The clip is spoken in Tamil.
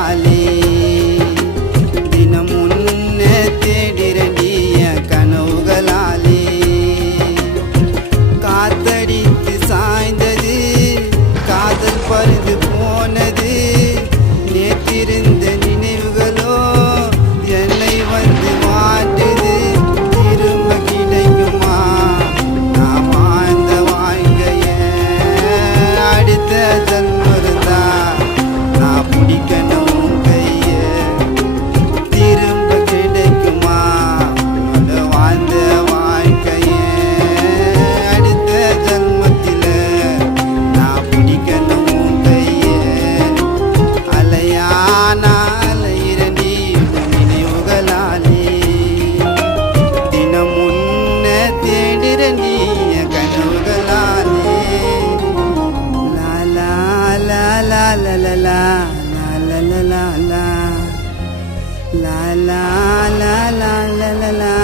நினைவுகளாலே தினம் முன்ன தேடிரண்டிய கனவுகளாலே காத்தடித்து சாய்ந்தது காதல் பறிந்து போனது நேற்றிருந்த நினைவுகளோ என்னை வந்து மாட்டுது திரும்ப கிடைக்குமா நான் வாழ்ந்த வாழ்க்கைய அடுத்த ஜன்மருந்தா நான் பிடிக்கணும் கைய திரும்ப கிடைக்குமா வாழ்ந்த வாழ்க்கைய அடுத்த ஜன்மத்தில நான் பிடிக்கணும் கைய அலையானா அலையிரண்டி நினைவுகளாலே தினம் முன்ன தேடிரண்டிய கனவுகளாலே லா லா லா லா லா லா லா லா லா லா லா லா லா லா லா லா லா